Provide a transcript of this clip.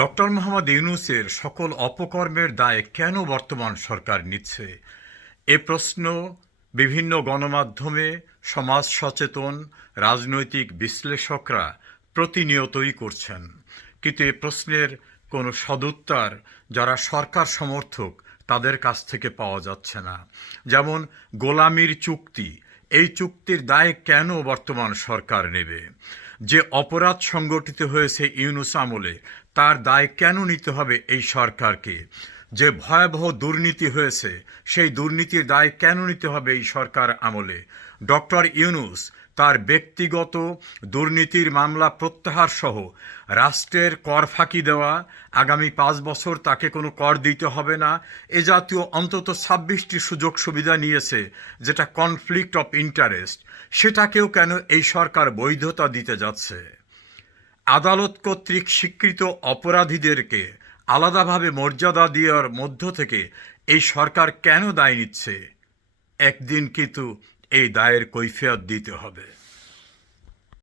Doctor Mohammad ইউনূসের সকল অপকর্মের দায় কেন বর্তমান সরকার নিচ্ছে? এ প্রশ্ন বিভিন্ন গণমাধ্যমে সমাজ সচেতন রাজনৈতিক বিশ্লেষকরা প্রতিনিয়তই করছেন, কিন্তু এ প্রশ্নের কোনো সদুত্তর যারা সরকার সমর্থক তাদের কাছ থেকে পাওয়া যাচ্ছে না। যেমন গোলামির চুক্তি, এই চুক্তির দায় কেন বর্তমান সরকার নেবে? যে অপরাধ সংগঠিত হয়েছে ইউনূস আমলে তার দায় কেন নিতে হবে এই সরকারকে? যে ভয়াবহ দুর্নীতি হয়েছে সেই দুর্নীতির দায় কেন নিতে হবে এই সরকার আমলে? ডক্টর ইউনূস তার ব্যক্তিগত দুর্নীতির মামলা প্রত্যাহার সহ রাষ্ট্রের কর ফাঁকি দেওয়া, আগামী 5 বছর তাকে কোনো কর দিতে হবে না, এ জাতীয় অন্তত 26টি সুযোগ সুবিধা নিয়েছে যেটা কনফ্লিক্ট অফ ইন্টারেস্ট, সেটাকেও কেন এই সরকার বৈধতা দিতে যাচ্ছে? আদালত কর্তৃক স্বীকৃত অপরাধীদেরকে আলাদাভাবে মর্যাদা দেওয়ার মধ্য থেকে এই সরকার কেন দায় নিচ্ছে? একদিন কিন্তু এই দায়ের কৈফিয়ত দিতে হবে।